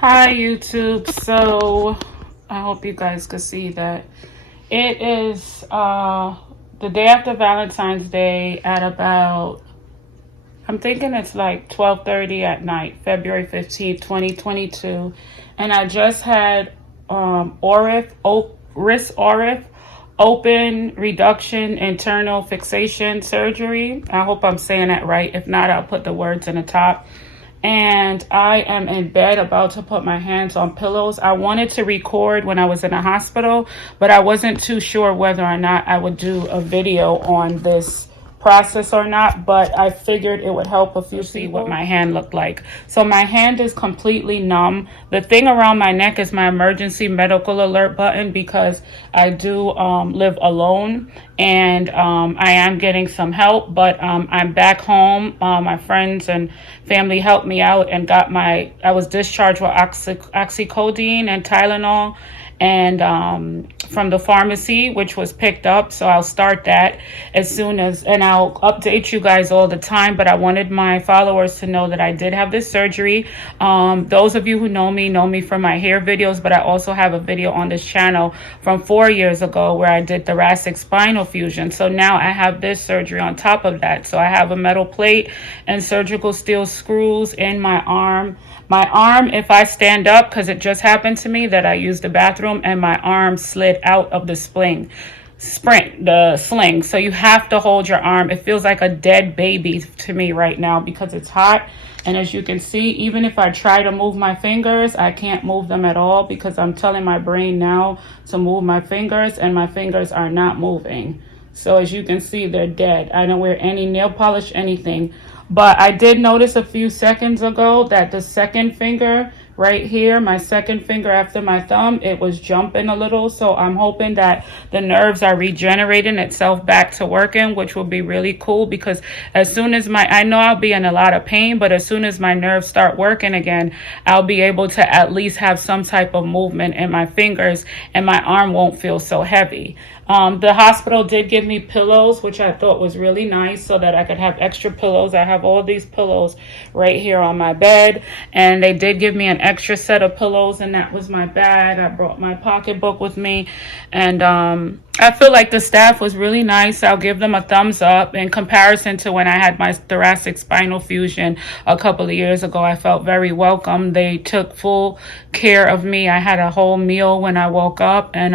Hi YouTube. So I hope you guys could see that it is the day after Valentine's Day at about, I'm thinking it's like 12:30 at night, February 15th, 2022. And I just had wrist ORIF, open reduction internal fixation surgery. I hope I'm saying that right. If not, I'll put the words in the top. And I am in bed about to put my hands on pillows. I wanted to record when I was in the hospital, but I wasn't too sure whether or not I would do a video on this process or not, but I figured it would help if you see what my hand looked like. So my hand is completely numb. The thing around my neck is my emergency medical alert button because I do live alone, and I am getting some help, but I'm back home. My friends and family helped me out and I was discharged with oxycodone and Tylenol, and from the pharmacy, which was picked up. So I'll start that as soon as, and I'll update you guys all the time. But I wanted my followers to know that I did have this surgery. Those of you who know me from my hair videos, but I also have a video on this channel from 4 years ago where I did thoracic spinal fusion. So now I have this surgery on top of that. So I have a metal plate and surgical steel screws in my arm. My arm, if I stand up, because it just happened to me that I used the bathroom and my arm slid out of the sling. So you have to hold your arm. It feels like a dead baby to me right now because it's hot. And as you can see, even if I try to move my fingers, I can't move them at all because I'm telling my brain now to move my fingers, and my fingers are not moving. So as you can see, they're dead. I don't wear any nail polish, anything. But I did notice a few seconds ago that the second finger right here, my second finger after my thumb, it was jumping a little. So I'm hoping that the nerves are regenerating itself back to working, which will be really cool, because as soon as I know I'll be in a lot of pain, but as soon as my nerves start working again, I'll be able to at least have some type of movement in my fingers, and my arm won't feel so heavy. The hospital did give me pillows, which I thought was really nice, so that I could have extra pillows. I have all these pillows right here on my bed, and they did give me an extra set of pillows, and that was my bag. I brought my pocketbook with me, and I feel like the staff was really nice. I'll give them a thumbs up in comparison to when I had my thoracic spinal fusion a couple of years ago. I felt very welcome. They took full care of me. I had a whole meal when I woke up, and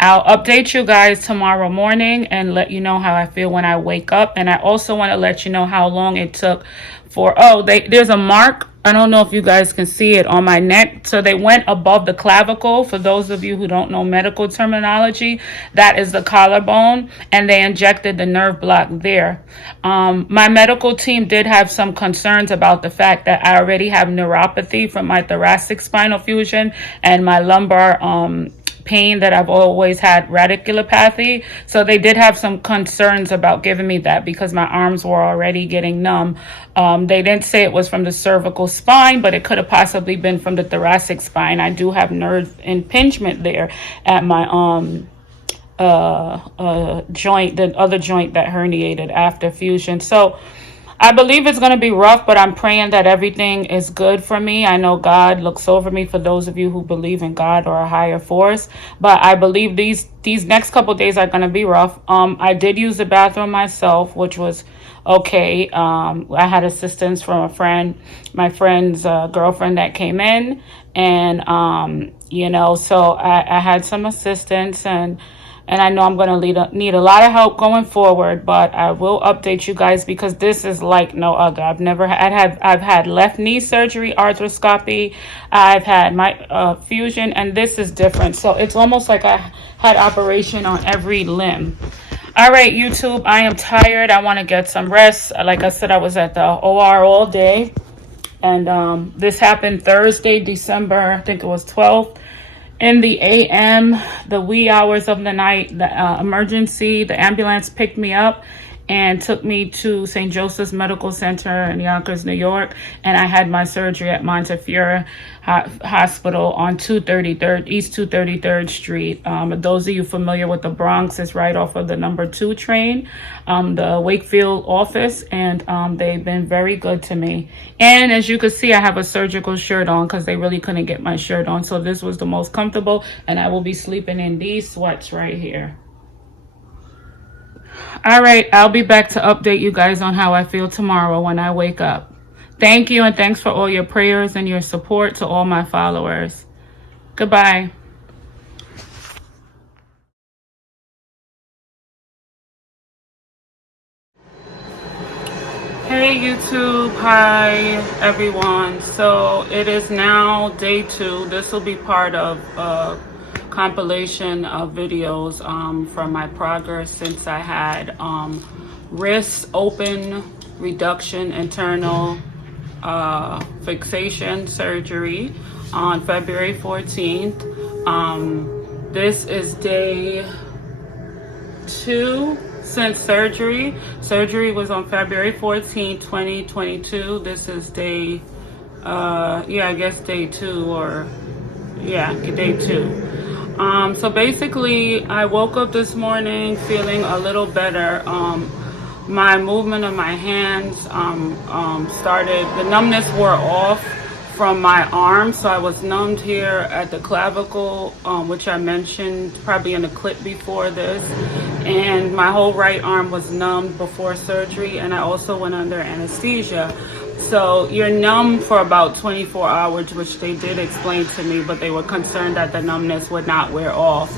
I'll update you guys tomorrow morning and let you know how I feel when I wake up. And I also want to let you know how long it took for, there's a mark. I don't know if you guys can see it on my neck. So they went above the clavicle. For those of you who don't know medical terminology, that is the collarbone, and they injected the nerve block there. My medical team did have some concerns about the fact that I already have neuropathy from my thoracic spinal fusion and my lumbar pain that I've always had, radiculopathy. So they did have some concerns about giving me that because my arms were already getting numb. They didn't say it was from the cervical spine, but it could have possibly been from the thoracic spine. I do have nerve impingement there at my joint, the other joint that herniated after fusion. So I believe it's going to be rough, but I'm praying that everything is good for me. I know God looks over me, for those of you who believe in God or a higher force. But I believe these next couple of days are going to be rough. I did use the bathroom myself, which was okay. I had assistance from a friend, my friend's girlfriend that came in. And, so I had some assistance, and I know I'm going to need a lot of help going forward, but I will update you guys because this is like no other. I've had left knee surgery, arthroscopy. I've had my fusion, and this is different. So it's almost like I had operation on every limb. All right, YouTube, I am tired. I want to get some rest. Like I said, I was at the OR all day, and this happened Thursday, December, I think it was 12th. In the AM, the wee hours of the night, the ambulance picked me up, and took me to St. Joseph's Medical Center in Yonkers, New York. And I had my surgery at Montefiore Hospital on East 233rd Street. Those of you familiar with the Bronx, is right off of the number 2 train, the Wakefield office. And they've been very good to me. And as you can see, I have a surgical shirt on because they really couldn't get my shirt on. So this was the most comfortable. And I will be sleeping in these sweats right here. All right, I'll be back to update you guys on how I feel tomorrow when I wake up. Thank you, and thanks for all your prayers and your support to all my followers. Goodbye. Hey YouTube, hi everyone. So it is now day 2. This will be part of compilation of videos from my progress since I had wrist open reduction internal fixation surgery on February 14th. This is day 2 since surgery. Surgery was on February 14th, 2022. This is day I guess day 2, or day 2. So basically, I woke up this morning feeling a little better. My movement of my hands started, the numbness wore off from my arm. So I was numbed here at the clavicle, which I mentioned probably in a clip before this. And my whole right arm was numbed before surgery. And I also went under anesthesia. So you're numb for about 24 hours, which they did explain to me, but they were concerned that the numbness would not wear off,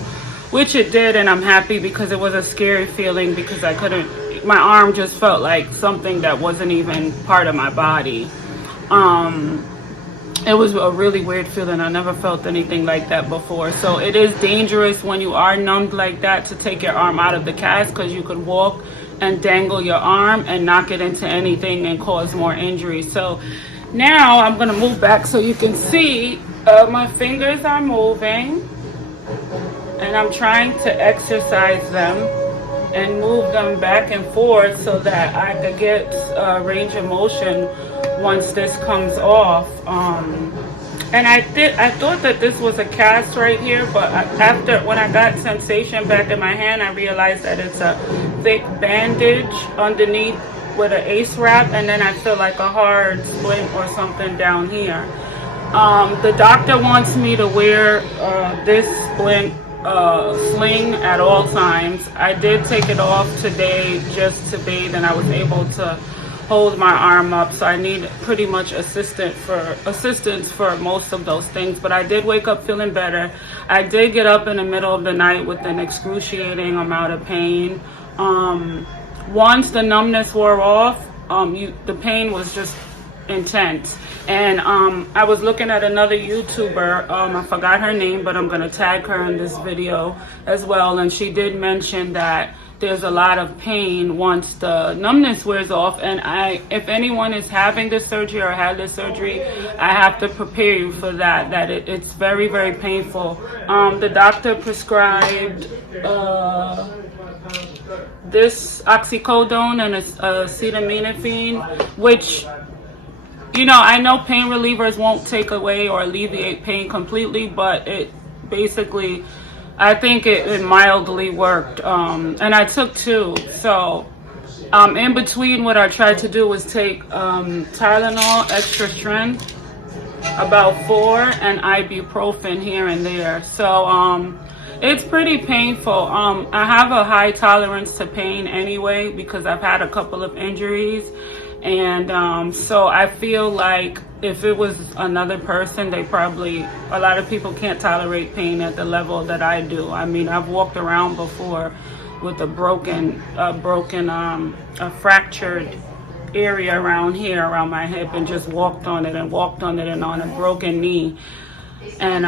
which it did. And I'm happy because it was a scary feeling because I couldn't, my arm just felt like something that wasn't even part of my body. It was a really weird feeling. I never felt anything like that before. So it is dangerous when you are numbed like that to take your arm out of the cast, because you could walk and dangle your arm and knock it into anything and cause more injury. So now I'm gonna move back so you can see my fingers are moving, and I'm trying to exercise them and move them back and forth so that I could get range of motion once this comes off. And I thought that this was a cast right here, but when I got sensation back in my hand, I realized that it's a thick bandage underneath with an ace wrap, and then I feel like a hard splint or something down here. The doctor wants me to wear this splint sling at all times. I did take it off today just to bathe, and I was able to hold my arm up, so I need pretty much assistance for most of those things. But I did wake up feeling better. I did get up in the middle of the night with an excruciating amount of pain. Once the numbness wore off, the pain was just intense. And I was looking at another YouTuber, I forgot her name, but I'm gonna tag her in this video as well, and she did mention that there's a lot of pain once the numbness wears off. And if anyone is having this surgery or had this surgery, I have to prepare you for that, it's very, very painful. The doctor prescribed this oxycodone and acetaminophen, which, you know, I know pain relievers won't take away or alleviate pain completely, but it basically, I think it mildly worked. And I took 2. So in between, what I tried to do was take Tylenol extra strength, about 4, and ibuprofen here and there. So it's pretty painful. I have a high tolerance to pain anyway because I've had a couple of injuries. And so I feel like if it was another person, a lot of people can't tolerate pain at the level that I do. I mean, I've walked around before with a fractured area around here, around my hip, and just walked on it and on a broken knee. And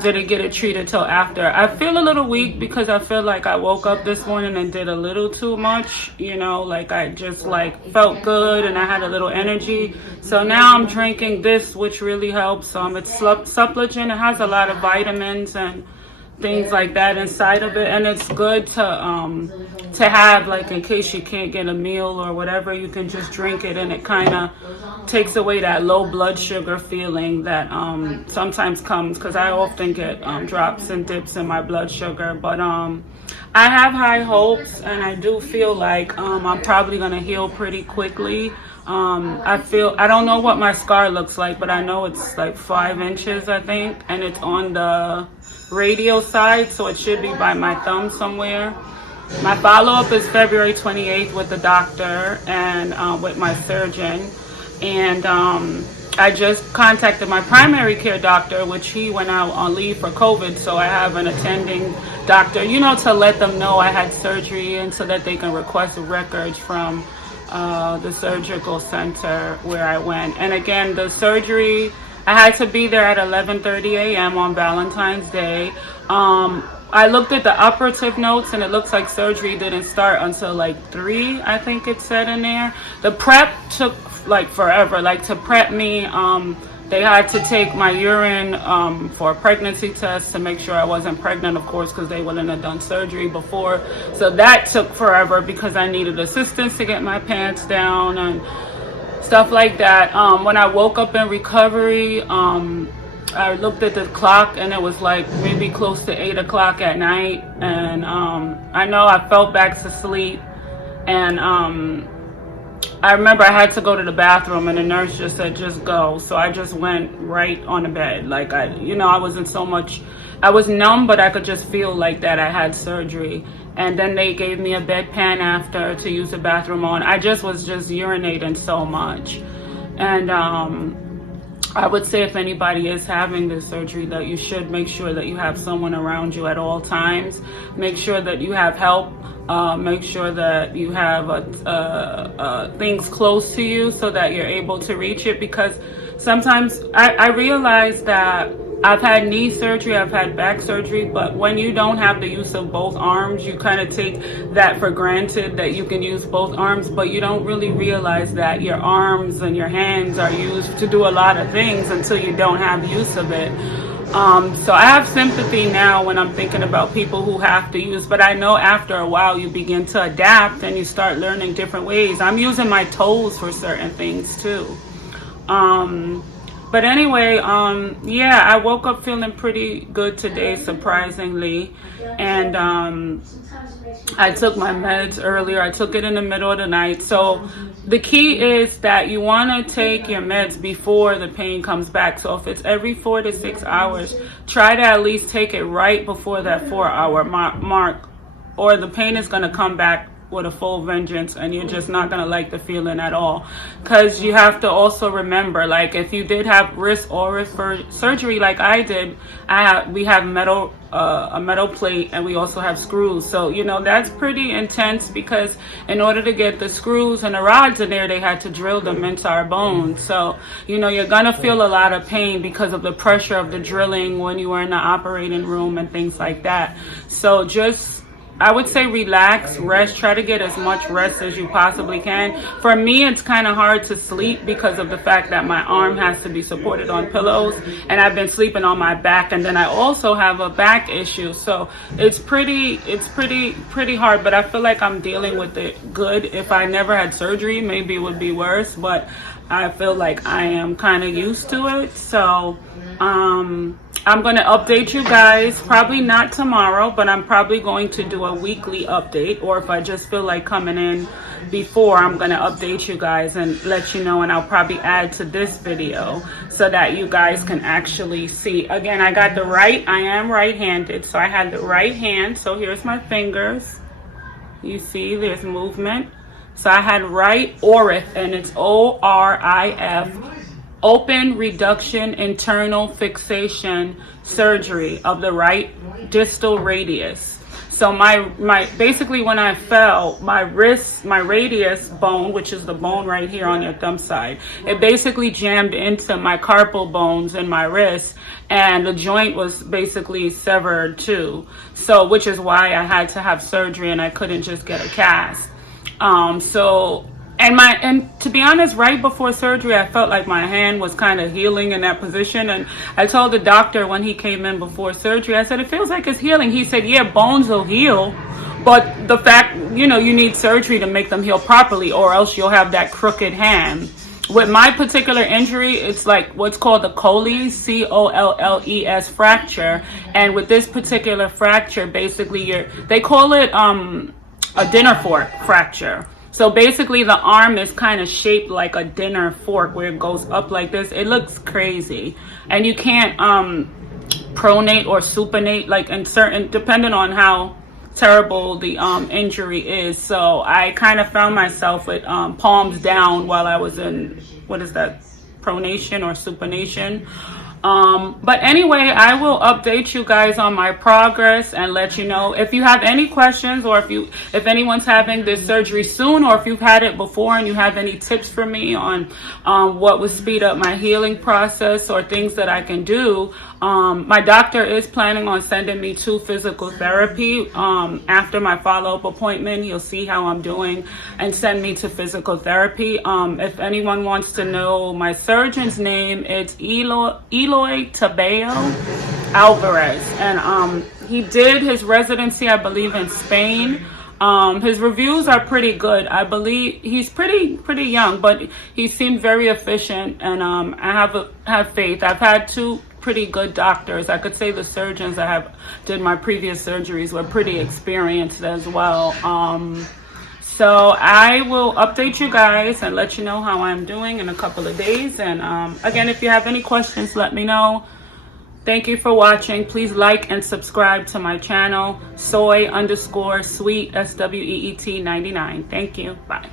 didn't get it treated till after. I feel a little weak because I feel like I woke up this morning and did a little too much, you know, like I just felt good and I had a little energy. So now I'm drinking this, which really helps. It's Supplicant. It has a lot of vitamins and things like that inside of it, and it's good to have, like, in case you can't get a meal or whatever, you can just drink it, and it kind of takes away that low blood sugar feeling that sometimes comes, because I often get drops and dips in my blood sugar. But I have high hopes, and I do feel like I'm probably gonna heal pretty quickly. I don't know what my scar looks like, but I know it's like 5 inches, I think, and it's on the radial side, so it should be by my thumb somewhere. My follow-up is February 28th with the doctor and with my surgeon. And I just contacted my primary care doctor, which he went out on leave for COVID. So I have an attending doctor, to let them know I had surgery, and so that they can request records from the surgical center where I went. And again, the surgery, I had to be there at 11:30 a.m. on Valentine's Day. I looked at the operative notes, and it looks like surgery didn't start until like 3, I think it said in there. The prep took like forever. Like, to prep me, they had to take my urine for a pregnancy test to make sure I wasn't pregnant, of course, because they wouldn't have done surgery before. So that took forever because I needed assistance to get my pants down and stuff like that. When I woke up in recovery, I looked at the clock, and it was like maybe close to 8 o'clock at night. And I know I fell back to sleep, and I remember I had to go to the bathroom, and the nurse just said, just go. So I just went right on the bed. Like, I was numb, but I could just feel like that I had surgery. And then they gave me a bedpan after to use the bathroom on. I was just urinating so much. And I would say, if anybody is having this surgery, that you should make sure that you have someone around you at all times. Make sure that you have help. Make sure that you have things close to you so that you're able to reach it. Because sometimes I realize that I've had knee surgery, I've had back surgery, but when you don't have the use of both arms, you kind of take that for granted, that you can use both arms, but you don't really realize that your arms and your hands are used to do a lot of things until you don't have use of it. So I have sympathy now when I'm thinking about people who have to use, but I know after a while you begin to adapt and you start learning different ways. I'm using my toes for certain things too. But anyway, yeah, I woke up feeling pretty good today, surprisingly. And I took my meds earlier. I took it in the middle of the night. So the key is that you want to take your meds before the pain comes back. So if it's every 4 to 6 hours, try to at least take it right before that 4-hour mark, or the pain is going to come back with a full vengeance, and you're just not going to like the feeling at all. Because you have to also remember, like, if you did have wrist-ORIF for surgery like I did, we have a metal plate, and we also have screws. So that's pretty intense, because in order to get the screws and the rods in there, they had to drill them into our bones. So you're gonna feel a lot of pain because of the pressure of the drilling when you were in the operating room and things like that. So I would say relax, rest, try to get as much rest as you possibly can. For me, it's kind of hard to sleep because of the fact that my arm has to be supported on pillows, and I've been sleeping on my back, and then I also have a back issue. So it's pretty hard, but I feel like I'm dealing with it good. If I never had surgery, maybe it would be worse, but I feel like I am kind of used to it. So I'm going to update you guys, probably not tomorrow, but I'm probably going to do a weekly update, or if I just feel like coming in before, I'm going to update you guys and let you know, and I'll probably add to this video so that you guys can actually see. Again, I am right-handed, so I had the right hand, so here's my fingers. You see there's movement. So I had right ORIF, and it's ORIF. Open reduction internal fixation surgery of the right distal radius. So my basically, when I fell, my radius bone, which is the bone right here on your thumb side, it basically jammed into my carpal bones in my wrist, and the joint was basically severed too. So which is why I had to have surgery, and I couldn't just get a cast. So And to be honest, right before surgery, I felt like my hand was kind of healing in that position. And I told the doctor when he came in before surgery, I said, it feels like it's healing. He said, yeah, bones will heal, but the fact, you know, you need surgery to make them heal properly, or else you'll have that crooked hand. With my particular injury, it's like what's called a Colles, Colles fracture. And with this particular fracture, basically they call it a dinner fork fracture. So basically the arm is kind of shaped like a dinner fork where it goes up like this. It looks crazy. And you can't pronate or supinate, like in certain, depending on how terrible the injury is. So I kind of found myself with palms down while I was in, what is that, pronation or supination. But anyway, I will update you guys on my progress and let you know. If you have any questions, or if anyone's having this surgery soon, or if you've had it before and you have any tips for me on what would speed up my healing process or things that I can do, my doctor is planning on sending me to physical therapy after my follow-up appointment. He'll see how I'm doing and send me to physical therapy. If anyone wants to know my surgeon's name, it's Eloy Tabeo Alvarez, and he did his residency, I believe, in Spain. His reviews are pretty good. I believe he's pretty young, but he seemed very efficient, and I have faith. I've had two pretty good doctors. I could say the surgeons that did my previous surgeries were pretty experienced as well. So I will update you guys and let you know how I'm doing in a couple of days. And again, if you have any questions, let me know. Thank you for watching. Please like and subscribe to my channel, soy_sweet SWEET 99. Thank you. Bye.